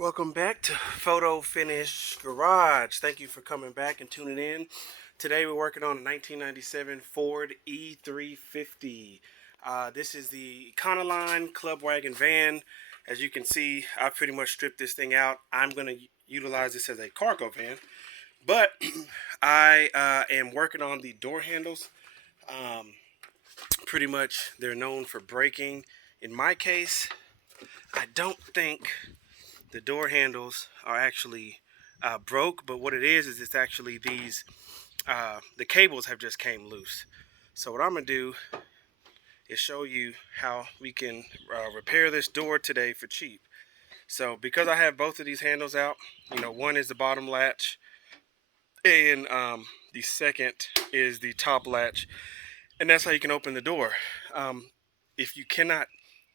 Welcome back to Photo Finish Garage. Thank you for coming back and tuning in. Today we're working on a 1997 Ford E350. This is the Econoline Club Wagon van. As you can see, I pretty much stripped this thing out. I'm going to utilize this as a cargo van, but I am working on the door handles. Pretty much they're known for breaking. In my case, I don't think the door handles are actually broke, but what it is it's actually these the cables have just came loose. So what I'm gonna do is show you how we can repair this door today for cheap. So because I have both of these handles out, one is the bottom latch and the second is the top latch, and that's how you can open the door. If you cannot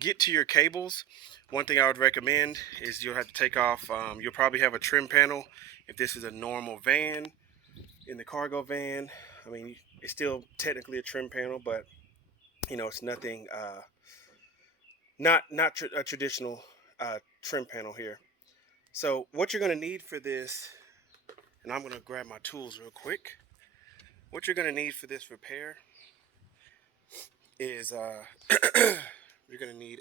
get to your cables, one thing I would recommend is you'll have to take off, you'll probably have a trim panel. If this is a normal van, in the cargo van, I mean, it's still technically a trim panel, but it's nothing, not a traditional trim panel here. So what you're going to need for this, and I'm going to grab my tools real quick. What you're going to need for this repair is you're going to need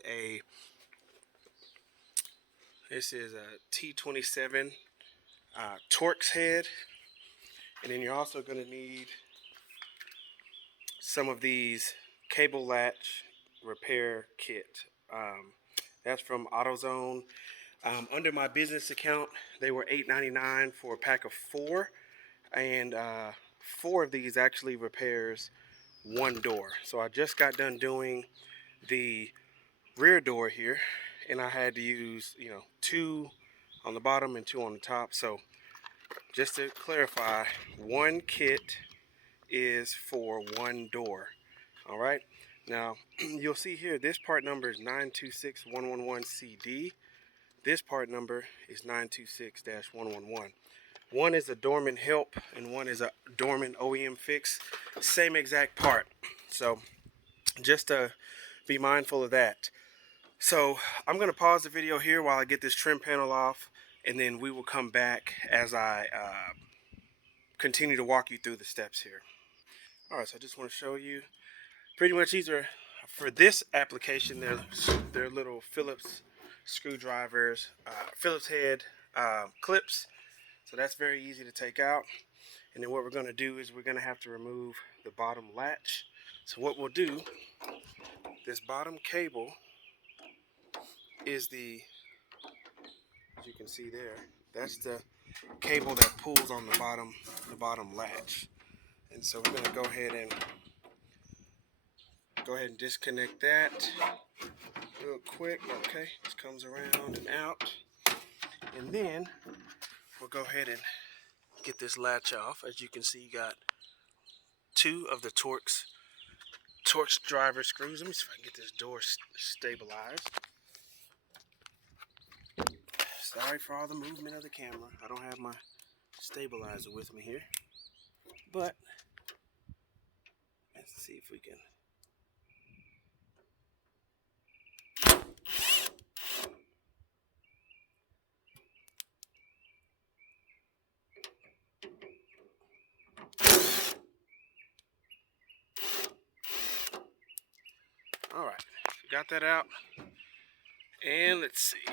this is a T27 Torx head, and then you're also going to need some of these cable latch repair kit. That's from AutoZone. Under my business account, they were $8.99 for a pack of 4, and 4 of these actually repairs one door. So I just got done doing the rear door here, and I had to use 2 on the bottom and 2 on the top. So just to clarify, one kit is for one door. All right, now you'll see here this part number is 926111CD. This part number is 926-111. One is a Dorman help and one is a Dorman OEM fix, same exact part. So just to be mindful of that. So I'm going to pause the video here while I get this trim panel off, and then we will come back as I continue to walk you through the steps here. Alright, so I just want to show you, pretty much these are, for this application, they're little Phillips screwdrivers, Phillips head clips. So that's very easy to take out. And then what we're going to do is we're going to have to remove the bottom latch. So what we'll do, this bottom cable is as you can see there, that's the cable that pulls on the bottom latch. And so we're going to go ahead and disconnect that real quick. Okay, this comes around and out, and then we'll go ahead and get this latch off. As you can see, you got 2 of the Torx driver screws. Let me see if I can get this door stabilized. Sorry for all the movement of the camera. I don't have my stabilizer with me here, but let's see if we can. Alright, got that out. And let's see.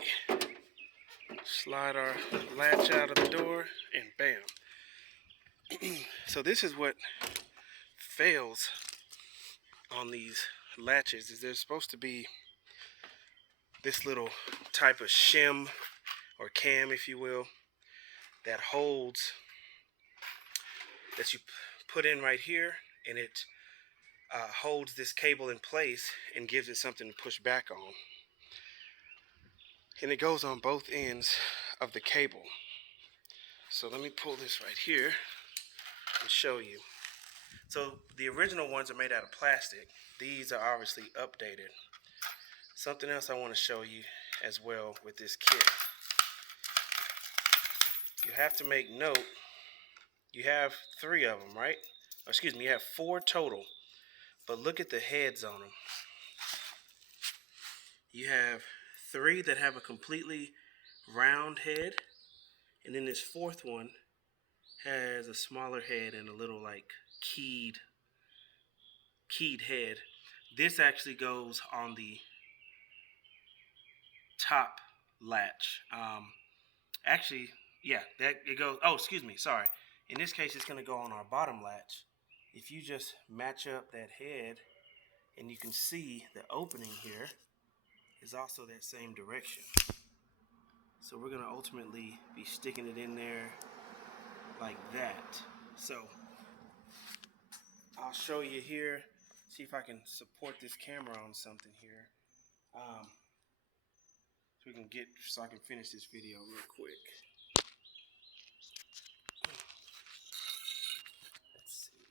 Slide our latch out of the door, and bam. So this is what fails on these latches, is there's supposed to be this little type of shim or cam, if you will, that you put in right here, and it holds this cable in place and gives it something to push back on. And it goes on both ends of the cable. So let me pull this right here and show you. So the original ones are made out of plastic. These are obviously updated. Something else I want to show you as well with this kit. You have to make note, you have 3 of them, right? Or excuse me, you have 4 total. But look at the heads on them. You have 3 that have a completely round head, and then this fourth one has a smaller head and a little like keyed head. This actually goes on the top latch. Actually, yeah, that it goes. Oh, excuse me, sorry. In this case, it's going to go on our bottom latch. If you just match up that head, and you can see the opening here is also that same direction. So we're going to ultimately be sticking it in there like that. So I'll show you here. See if I can support this camera on something here. So I can finish this video real quick. Let's see.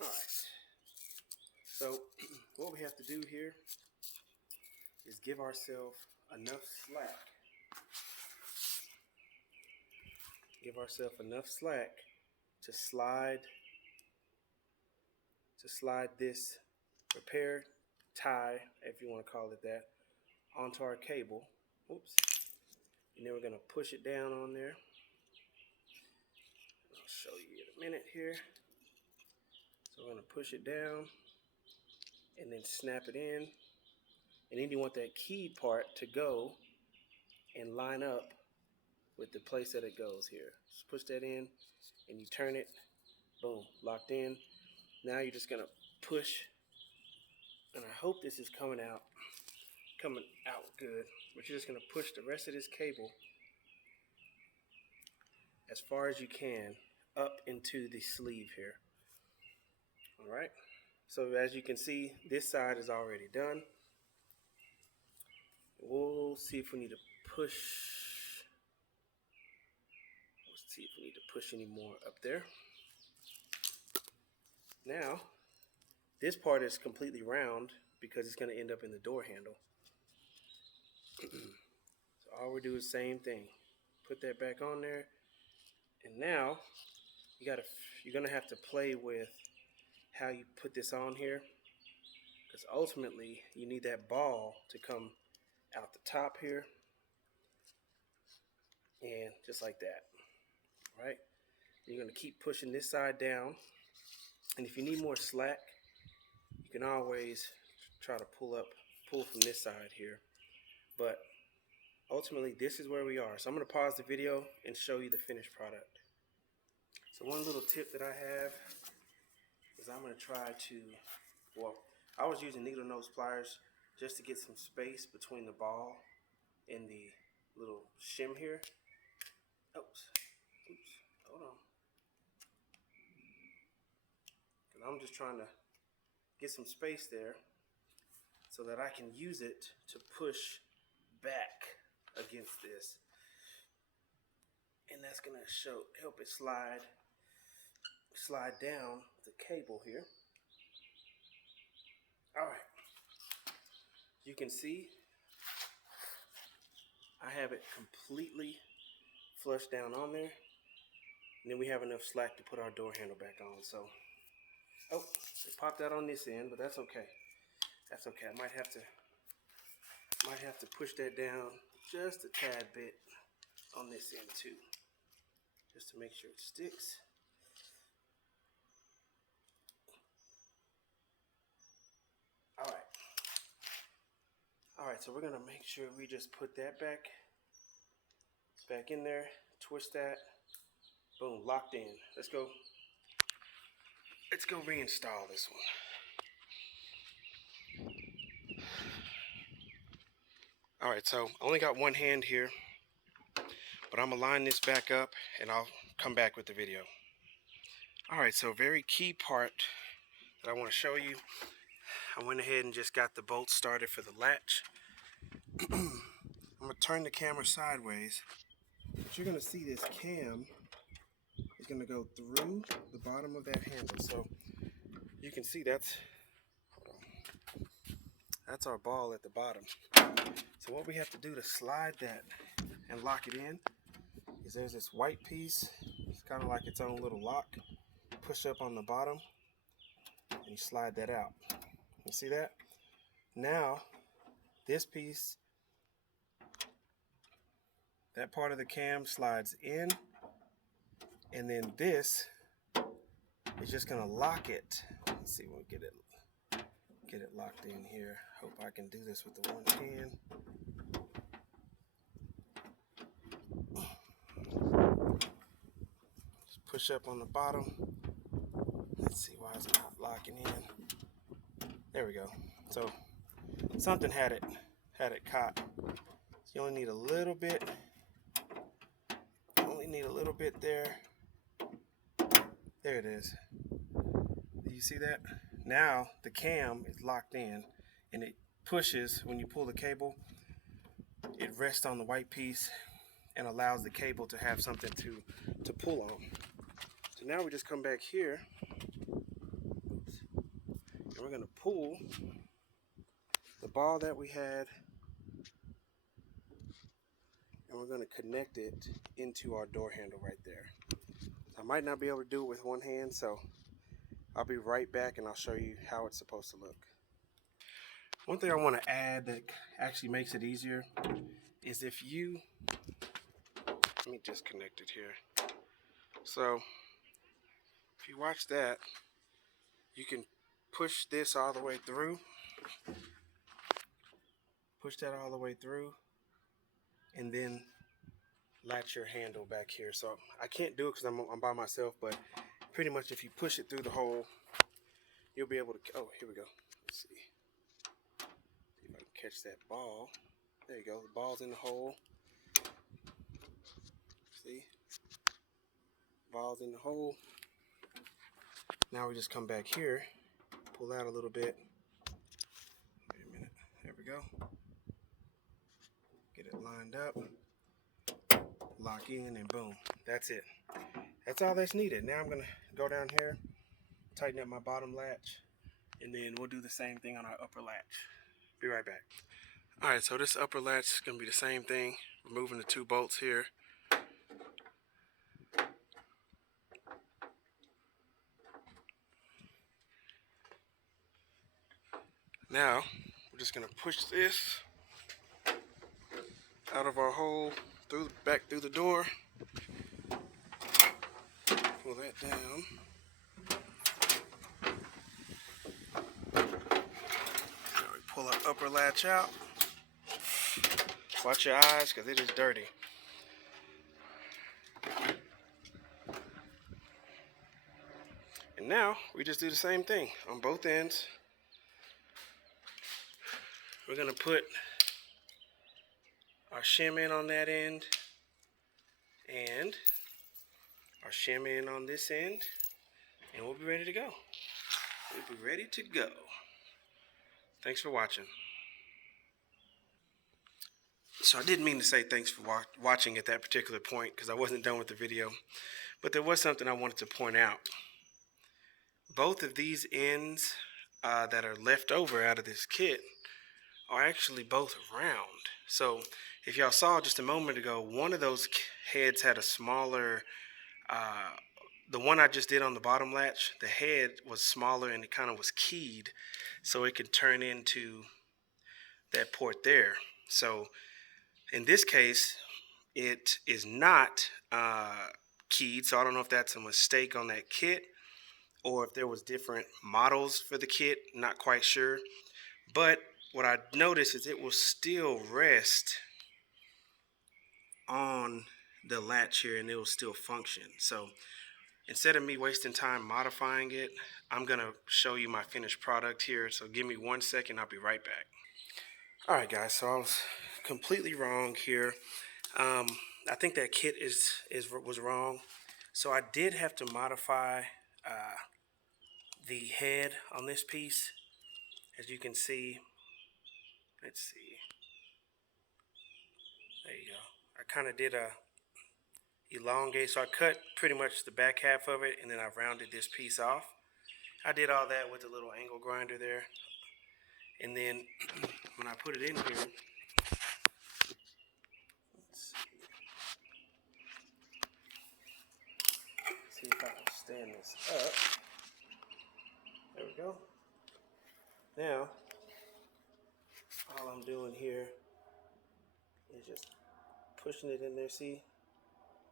All right. So what we have to do here is give ourselves enough slack. Give ourselves enough slack to slide this repair tie, if you want to call it that, onto our cable. Oops. And then we're going to push it down on there. I'll show you in a minute here. So we're going to push it down and then snap it in. And then you want that keyed part to go and line up with the place that it goes here. Just push that in and you turn it. Boom, locked in. Now you're just going to push, and I hope this is coming out good, but you're just going to push the rest of this cable as far as you can up into the sleeve here. All right, so as you can see, this side is already done. We'll see if we need to push. Let's see if we need to push any more up there. Now, this part is completely round because it's going to end up in the door handle. So all we do is same thing. Put that back on there. And now, you're going to have to play with how you put this on here. Because ultimately, you need that ball to come out the top here. And just like that. All right? You're going to keep pushing this side down. And if you need more slack, you can always try to pull from this side here. But ultimately, this is where we are. So I'm going to pause the video and show you the finished product. So one little tip that I have is I'm going to try to, I was using needle nose pliers just to get some space between the ball and the little shim here. Oops, hold on. And I'm just trying to get some space there so that I can use it to push back against this. And that's going to help it slide down the cable here. All right. You can see I have it completely flushed down on there. And then we have enough slack to put our door handle back on. So, it popped out on this end, but that's okay. That's okay. I might have to push that down just a tad bit on this end too, just to make sure it sticks. All right, so we're gonna make sure we just put that back in there, twist that, boom, locked in. Let's go reinstall this one. All right, so I only got one hand here, but I'm gonna line this back up and I'll come back with the video. All right, so very key part that I want to show you. I went ahead and just got the bolts started for the latch. I'm gonna turn the camera sideways, but you're gonna see this cam is gonna go through the bottom of that handle. So you can see that's our ball at the bottom. So what we have to do to slide that and lock it in is there's this white piece. It's kind of like its own little lock. push up on the bottom and you slide that out. You see that? Now this piece, that part of the cam slides in, and then this is just gonna lock it. Let's see, we'll get it locked in here. Hope I can do this with the one hand. Just push up on the bottom. Let's see, why is it not locking in? There we go. So something had it caught. So you only need a little bit. Only need a little bit there. There it is. Do you see that? Now the cam is locked in, and it pushes when you pull the cable. It rests on the white piece and allows the cable to have something to pull on. So now we just come back here, and we're gonna pull the ball that we had, and we're gonna connect it into our door handle right there. I might not be able to do it with one hand, so I'll be right back and I'll show you how it's supposed to look. One thing I want to add that actually makes it easier is if you, let me just connect it here. So if you watch that, you can push this all the way through, push that all the way through, and then latch your handle back here. So I can't do it because I'm by myself, but pretty much if you push it through the hole, you'll be able to, oh, here we go. Let's see if I can catch that ball. There you go, the ball's in the hole. See? Ball's in the hole. Now we just come back here, pull out a little bit. Wait a minute, there we go. Get it lined up, lock in, and boom, that's it. That's all that's needed. Now I'm gonna go down here, tighten up my bottom latch, and then we'll do the same thing on our upper latch. Be right back. All right, so this upper latch is gonna be the same thing. Removing the two bolts here. Now, we're just gonna push this out of our hole, back through the door. Pull that down. Now we pull our upper latch out. Watch your eyes, because it is dirty. And now, we just do the same thing on both ends. We're gonna put our shim in on that end and our shim in on this end, and we'll be ready to go. We'll be ready to go. Thanks for watching. So I didn't mean to say thanks for watching at that particular point because I wasn't done with the video, but there was something I wanted to point out. Both of these ends that are left over out of this kit are actually both round. So if y'all saw just a moment ago, one of those heads had a smaller, the one I just did on the bottom latch, the head was smaller and it kind of was keyed so it could turn into that port there. So in this case, it is not keyed, so I don't know if that's a mistake on that kit or if there was different models for the kit, not quite sure. But what I noticed is it will still rest on the latch here and it will still function. So instead of me wasting time modifying it, I'm gonna show you my finished product here. So give me 1 second, I'll be right back. All right guys, so I was completely wrong here. I think that kit was wrong. So I did have to modify the head on this piece. As you can see, let's see. There you go. I kind of did a elongate, so I cut pretty much the back half of it and then I rounded this piece off. I did all that with a little angle grinder there. And then when I put it in here, let's see. See if I can stand this up. There we go. Now, all I'm doing here is just pushing it in there, see?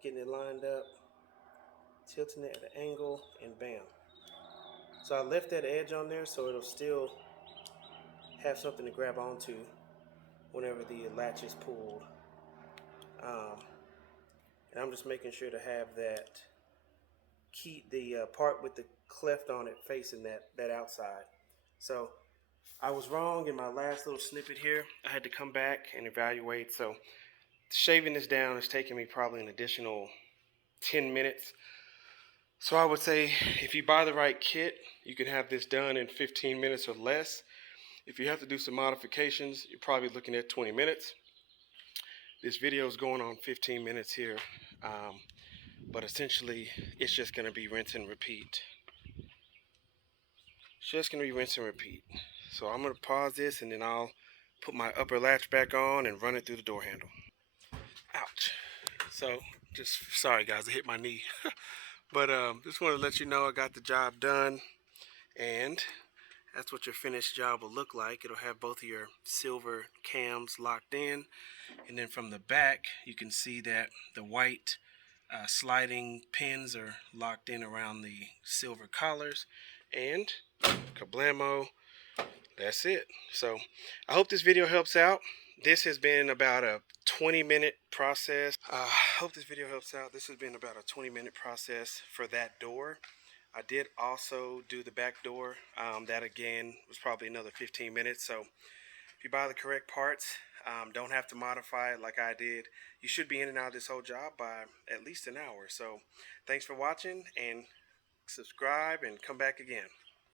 Getting it lined up, tilting it at an angle, and bam. So I left that edge on there so it'll still have something to grab onto whenever the latch is pulled. And I'm just making sure to have that keep the part with the cleft on it facing that outside. So I was wrong in my last little snippet here. I had to come back and evaluate. So shaving this down is taking me probably an additional 10 minutes. So I would say if you buy the right kit, you can have this done in 15 minutes or less. If you have to do some modifications, you're probably looking at 20 minutes. This video is going on 15 minutes here, but essentially it's just going to be rinse and repeat. It's just going to be rinse and repeat. So I'm going to pause this and then I'll put my upper latch back on and run it through the door handle. Ouch. So just sorry guys, I hit my knee. But just wanted to let you know I got the job done, and that's what your finished job will look like. It'll have both of your silver cams locked in, and then from the back you can see that the white sliding pins are locked in around the silver collars, and kablamo, that's it. So I hope this video helps out. This has been about a 20-minute process. I hope this video helps out. This has been about a 20-minute process for that door. I did also do the back door. That again was probably another 15 minutes. So if you buy the correct parts, don't have to modify it like I did, you should be in and out of this whole job by at least an hour. So thanks for watching, and subscribe and come back again.